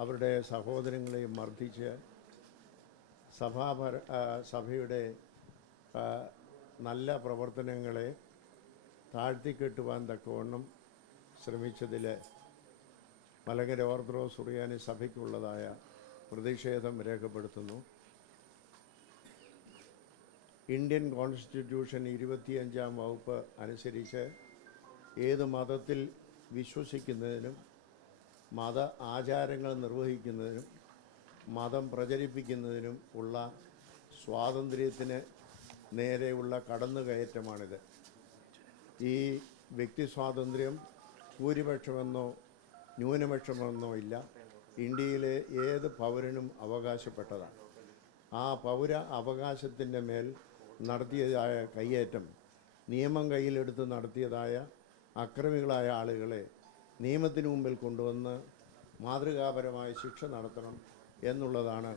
അവരുടെ സഹോദരങ്ങളെയും മർദ്ദിച്ച് സഭയുടെ നല്ല പ്രവർത്തനങ്ങളെ താഴ്ത്തിക്കെട്ടുവാൻ തക്കവണ്ണം ശ്രമിച്ചതിൽ മലങ്കര ഓർത്തഡോക്സ് സുറിയാനി സഭയ്ക്കുള്ളതായ പ്രതിഷേധം രേഖപ്പെടുത്തുന്നു. ഇന്ത്യൻ കോൺസ്റ്റിറ്റ്യൂഷൻ 25-ാം വകുപ്പ് അനുസരിച്ച് ഏത് മതത്തിൽ വിശ്വസിക്കുന്നതിനും മത ആചാരങ്ങൾ നിർവഹിക്കുന്നതിനും മതം പ്രചരിപ്പിക്കുന്നതിനും ഉള്ള സ്വാതന്ത്ര്യത്തിന് നേരെയുള്ള കടന്നുകയറ്റമാണിത്. ഈ വ്യക്തി സ്വാതന്ത്ര്യം ഭൂരിപക്ഷമെന്നോ ന്യൂനപക്ഷമെന്നോ ഇല്ല, ഇന്ത്യയിലെ ഏത് പൗരനും അവകാശപ്പെട്ടതാണ്. ആ പൗര അവകാശത്തിൻ്റെ മേൽ നടത്തിയതായ കയ്യേറ്റം, നിയമം കയ്യിലെടുത്ത് നടത്തിയതായ അക്രമികളായ ആളുകളെ നിയമത്തിന് മുമ്പിൽ കൊണ്ടുവന്ന് മാതൃകാപരമായ ശിക്ഷ നടത്തണം എന്നുള്ളതാണ്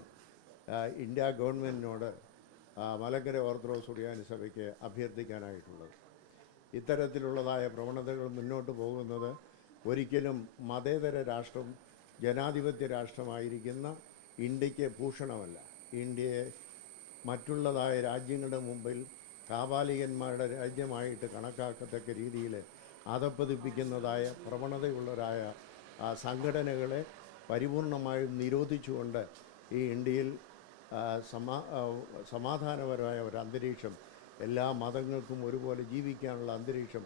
ഇന്ത്യ ഗവൺമെൻറ്റിനോട് മലങ്കര ഓർത്തഡോക്സ് സുറിയാനി സഭയ്ക്ക് അഭ്യർത്ഥിക്കാനായിട്ടുള്ളത്. ഇത്തരത്തിലുള്ളതായ പ്രവണതകൾ മുന്നോട്ട് പോകുന്നത് ഒരിക്കലും മതേതര രാഷ്ട്രം, ജനാധിപത്യ രാഷ്ട്രമായിരിക്കുന്ന ഇന്ത്യക്ക് ഭൂഷണമല്ല. ഇന്ത്യയെ മറ്റുള്ളതായ രാജ്യങ്ങളുടെ മുമ്പിൽ കാപാലികന്മാരുടെ രാജ്യമായിട്ട് കണക്കാക്കത്തക്ക രീതിയിൽ അധപ്പതിപ്പിക്കുന്നതായ പ്രവണതയുള്ളവരായ സംഘടനകളെ പരിപൂർണമായും നിരോധിച്ചുകൊണ്ട് ഈ ഇന്ത്യയിൽ സമാധാനപരമായ ഒരു അന്തരീക്ഷം, എല്ലാ മതങ്ങൾക്കും ഒരുപോലെ ജീവിക്കാനുള്ള അന്തരീക്ഷം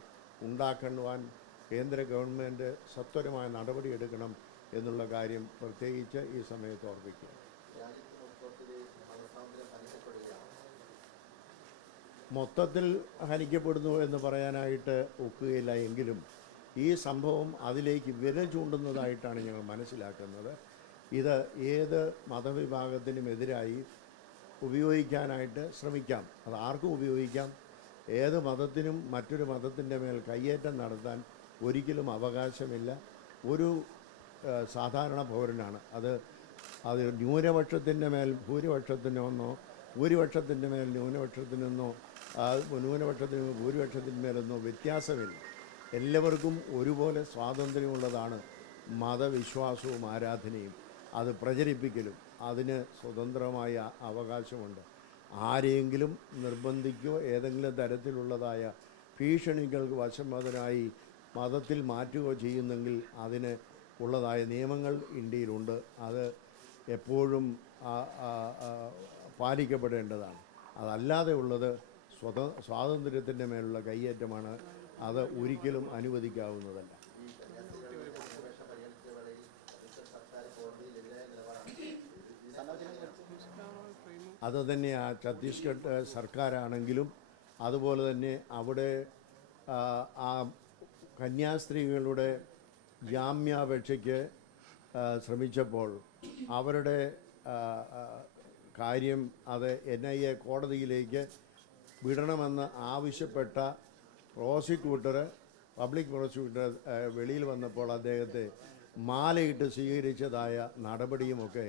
ഉണ്ടാക്കുവാൻ കേന്ദ്ര ഗവൺമെൻറ് സത്വരമായ നടപടിയെടുക്കണം എന്നുള്ള കാര്യം പ്രത്യേകിച്ച് ഈ സമയത്ത് ഓർമ്മിക്കുക. മൊത്തത്തിൽ ഹനിക്കപ്പെടുന്നു എന്ന് പറയാനായിട്ട് ഒക്കുകയില്ല, എങ്കിലും ഈ സംഭവം അതിലേക്ക് വിരൽ ചൂണ്ടുന്നതായിട്ടാണ് ഞങ്ങൾ മനസ്സിലാക്കുന്നത്. ഇത് ഏത് മതവിഭാഗത്തിനുമെതിരായി ഉപയോഗിക്കാനായിട്ട് ശ്രമിക്കാം, അത് ആർക്കും ഉപയോഗിക്കാം. ഏത് മതത്തിനും മറ്റൊരു മതത്തിൻ്റെ മേൽ കയ്യേറ്റം നടത്താൻ ഒരിക്കലും അവകാശമില്ല. ഒരു സാധാരണ പൗരനാണ് അത് ന്യൂനപക്ഷത്തിൻ്റെ മേൽ ഭൂരിപക്ഷത്തിനൊന്നോ ഭൂരിപക്ഷത്തിൻ്റെ മേൽ ന്യൂനപക്ഷത്തിനൊന്നോ ന്യൂനപക്ഷത്തിന് ഭൂരിപക്ഷത്തിൻ്റെ മേലൊന്നോ വ്യത്യാസമില്ല. എല്ലാവർക്കും ഒരുപോലെ സ്വാതന്ത്ര്യമുള്ളതാണ് മതവിശ്വാസവും ആരാധനയും, അത് പ്രചരിപ്പിക്കലും. അതിന് സ്വതന്ത്രമായ അവകാശമുണ്ട്. ആരെയെങ്കിലും നിർബന്ധിക്കുകയോ ഏതെങ്കിലും തരത്തിലുള്ളതായ ഭീഷണികൾക്ക് വശംവദനായി മതത്തിൽ മാറ്റുകയോ ചെയ്യുന്നെങ്കിൽ അതിന് ഉള്ളതായ നിയമങ്ങൾ ഇന്ത്യയിലുണ്ട്. അത് എപ്പോഴും പാലിക്കപ്പെടേണ്ടതാണ്. അതല്ലാതെ ഉള്ളത് സ്വാതന്ത്ര്യത്തിൻ്റെ മേലുള്ള കയ്യേറ്റമാണ്. അത് ഒരിക്കലും അനുവദിക്കാവുന്നതല്ല. അത് തന്നെ ആ ഛത്തീസ്ഗഡ് സർക്കാരാണെങ്കിലും അതുപോലെ തന്നെ അവിടെ ആ കന്യാസ്ത്രീകളുടെ ജാമ്യാപേക്ഷയ്ക്ക് ശ്രമിച്ചപ്പോൾ അവരുടെ കാര്യം അത് NIA കോടതിയിലേക്ക് വിടണമെന്ന് ആവശ്യപ്പെട്ട പബ്ലിക് പ്രോസിക്യൂട്ടർ വെളിയിൽ വന്നപ്പോൾ അദ്ദേഹത്തെ മാലയിട്ട് സ്വീകരിച്ചതായ നടപടിയുമൊക്കെ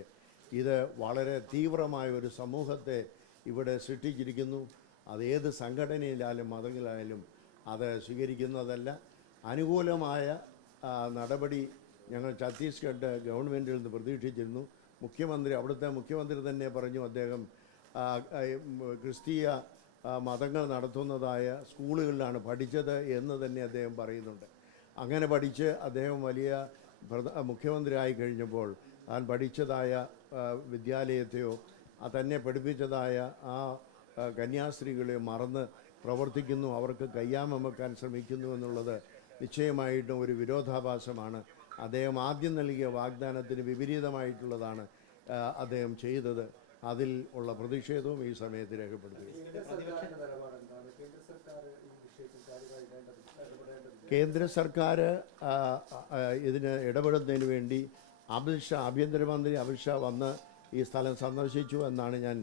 ഇത് വളരെ തീവ്രമായ ഒരു സമൂഹത്തെ ഇവിടെ സൃഷ്ടിച്ചിരിക്കുന്നു. അതേത് സംഘടനയിലായാലും മതങ്ങളിലായാലും അത് സ്വീകരിക്കുന്നതല്ല. അനുകൂലമായ നടപടി ഞങ്ങൾ ഛത്തീസ്ഗഡ് ഗവൺമെൻറ്റിൽ നിന്ന് പ്രതീക്ഷിച്ചിരുന്നു. അവിടുത്തെ മുഖ്യമന്ത്രി തന്നെ പറഞ്ഞു, അദ്ദേഹം ക്രിസ്തീയ മതങ്ങൾ നടത്തുന്നതായ സ്കൂളുകളിലാണ് പഠിച്ചത് എന്ന് തന്നെ അദ്ദേഹം പറയുന്നുണ്ട്. അങ്ങനെ പഠിച്ച് അദ്ദേഹം വലിയ മുഖ്യമന്ത്രി ആയി കഴിഞ്ഞപ്പോൾ താൻ പഠിച്ചതായ വിദ്യാലയത്തെയോ തന്നെ പഠിപ്പിച്ചതായ ആ കന്യാസ്ത്രീകളെ മറന്ന് പ്രവർത്തിക്കുന്നു, അവർക്ക് കയ്യാമം വെക്കാൻ ശ്രമിക്കുന്നു എന്നുള്ളത് നിശ്ചയമായിട്ടും ഒരു വിരോധാഭാസമാണ്. അദ്ദേഹം ആദ്യം നൽകിയ വാഗ്ദാനത്തിന് വിപരീതമായിട്ടുള്ളതാണ് അദ്ദേഹം ചെയ്തത്. അതിൽ ഉള്ള പ്രതിഷേധവും ഈ സമയത്ത് രേഖപ്പെടുത്തുക. കേന്ദ്ര സർക്കാർ ഇതിന് ഇടപെടുന്നതിന് വേണ്ടി ആഭ്യന്തരമന്ത്രി അമിത്ഷാ വന്ന് ഈ സ്ഥലം സന്ദർശിച്ചു എന്നാണ് ഞാൻ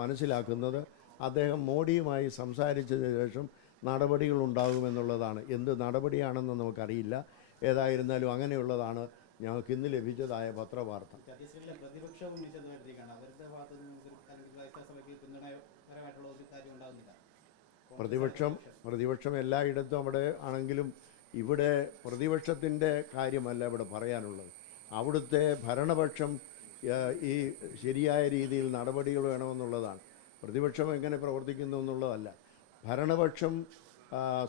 മനസ്സിലാക്കുന്നത്. അദ്ദേഹം മോഡിയുമായി സംസാരിച്ചതിന് ശേഷം നടപടികളുണ്ടാകുമെന്നുള്ളതാണ്. എന്ത് നടപടിയാണെന്ന് നമുക്കറിയില്ല. ഏതായിരുന്നാലും അങ്ങനെയുള്ളതാണ് ഞങ്ങൾക്ക് ഇന്ന് ലഭിച്ചതായ പത്രവാർത്ത. പ്രതിപക്ഷം എല്ലായിടത്തും അവിടെ ആണെങ്കിലും ഇവിടെ പ്രതിപക്ഷത്തിൻ്റെ കാര്യമല്ല ഇവിടെ പറയാനുള്ളത്. അവിടുത്തെ ഭരണപക്ഷം ഈ ശരിയായ രീതിയിൽ നടപടികൾ വേണമെന്നുള്ളതാണ്. പ്രതിപക്ഷം എങ്ങനെ പ്രവർത്തിക്കുന്നു എന്നുള്ളതല്ല. ഭരണപക്ഷം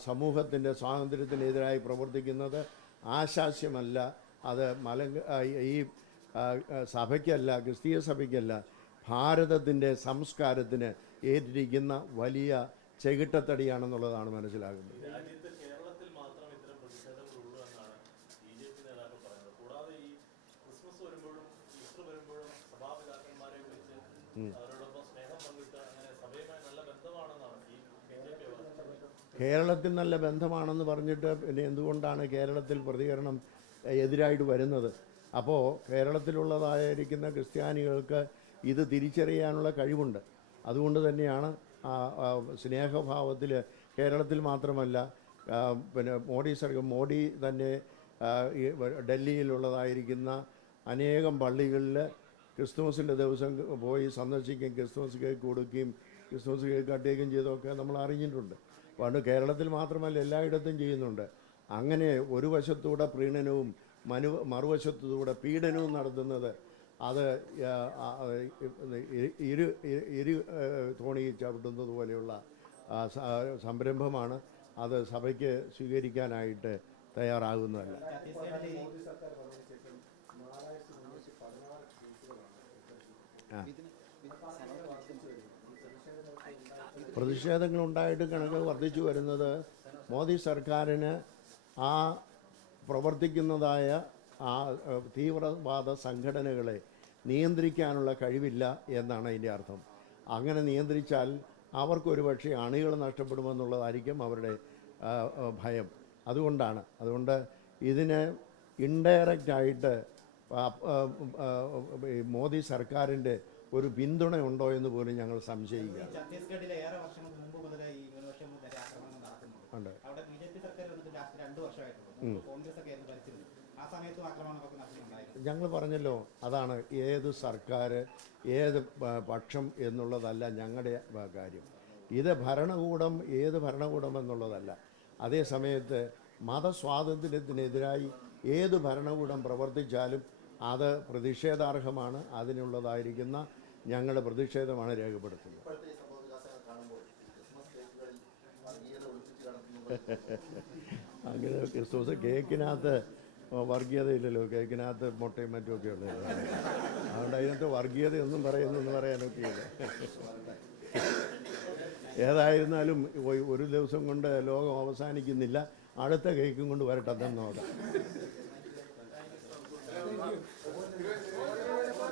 സമൂഹത്തിൻ്റെ സ്വാതന്ത്ര്യത്തിനെതിരായി പ്രവർത്തിക്കുന്നത് ആശാസ്യമല്ല. അത് ഈ സഭയ്ക്കല്ല, ക്രിസ്തീയ സഭയ്ക്കല്ല, ഭാരതത്തിൻ്റെ സംസ്കാരത്തിന് ഏറ്റിരിക്കുന്ന വലിയ ചെകിട്ടത്തടിയാണെന്നുള്ളതാണ് മനസ്സിലാകുന്നത്. കേരളത്തിൽ നല്ല ബന്ധമാണെന്ന് പറഞ്ഞിട്ട് പിന്നെ എന്തുകൊണ്ടാണ് കേരളത്തിൽ പ്രതികരണം എതിരായിട്ട് വരുന്നത്? അപ്പോൾ കേരളത്തിലുള്ളതായിരിക്കുന്ന ക്രിസ്ത്യാനികൾക്ക് ഇത് തിരിച്ചറിയാനുള്ള കഴിവുണ്ട്. അതുകൊണ്ട് തന്നെയാണ് സ്നേഹഭാവത്തിൽ കേരളത്തിൽ മാത്രമല്ല, പിന്നെ മോഡി തന്നെ ഡൽഹിയിലുള്ളതായിരിക്കുന്ന അനേകം പള്ളികളിൽ ക്രിസ്തുമസിൻ്റെ ദിവസം പോയി സന്ദർശിക്കുകയും ക്രിസ്തുമസ് കേക്ക് കൊടുക്കുകയും ക്രിസ്തുമസ് കേക്ക് കട്ടുകയും ചെയ്തൊക്കെ നമ്മൾ അറിഞ്ഞിട്ടുണ്ട്. പണ്ട് കേരളത്തിൽ മാത്രമല്ല, എല്ലായിടത്തും ചെയ്യുന്നുണ്ട്. അങ്ങനെ ഒരു വശത്തൂടെ പ്രീണനവും മറുവശത്തൂടെ പീഡനവും നടത്തുന്നത് അത് ഇരു തോണിയിൽ ചവിട്ടുന്നത് പോലെയുള്ള സംരംഭമാണ്. അത് സഭയ്ക്ക് സ്വീകരിക്കാനായിട്ട് തയ്യാറാകുന്നതല്ല. പ്രതിഷേധങ്ങളുണ്ടായിട്ട് കണക്ക് വർദ്ധിച്ചു വരുന്നത് മോദി സർക്കാരിന് ആ പ്രവർത്തിക്കുന്നതായ ആ തീവ്രവാദ സംഘടനകളെ നിയന്ത്രിക്കാനുള്ള കഴിവില്ല എന്നാണ് അതിൻ്റെ അർത്ഥം. അങ്ങനെ നിയന്ത്രിച്ചാൽ അവർക്കൊരു പക്ഷേ അണികൾ നഷ്ടപ്പെടുമെന്നുള്ളതായിരിക്കും അവരുടെ ഭയം. അതുകൊണ്ട് ഇതിന് ഇൻഡയറക്റ്റായിട്ട് മോദി സർക്കാരിൻ്റെ ഒരു പിന്തുണ ഉണ്ടോ എന്ന് പോലും ഞങ്ങൾ സംശയിക്കുക. ഞങ്ങൾ പറഞ്ഞല്ലോ, അതാണ് ഏത് സർക്കാർ ഏത് പക്ഷം എന്നുള്ളതല്ല ഞങ്ങളുടെ കാര്യം. ഇത് ഭരണകൂടം ഏത് ഭരണകൂടം എന്നുള്ളതല്ല. അതേ സമയത്ത് മതസ്വാതന്ത്ര്യത്തിനെതിരായി ഏത് ഭരണകൂടം പ്രവർത്തിച്ചാലും അത് പ്രതിഷേധാർഹമാണ്. അതിനുള്ളതായിരിക്കുന്ന ഞങ്ങളുടെ പ്രതിഷേധമാണ് രേഖപ്പെടുത്തുന്നത്. അങ്ങനെ ക്രിസ്തുമസ് കേക്കിനകത്ത് വർഗീയതയില്ലല്ലോ. കേക്കിനകത്ത് മുട്ടയും മറ്റുമൊക്കെ ഉള്ളത്. അതുകൊണ്ട് അതിനകത്ത് വർഗീയതയൊന്നും പറയുന്നൊന്നും പറയാനൊക്കെയില്ല. ഏതായിരുന്നാലും ഒരു ദിവസം കൊണ്ട് ലോകം അവസാനിക്കുന്നില്ല. അടുത്ത കേക്കും കൊണ്ട് വരട്ടെ, നോക്കാം.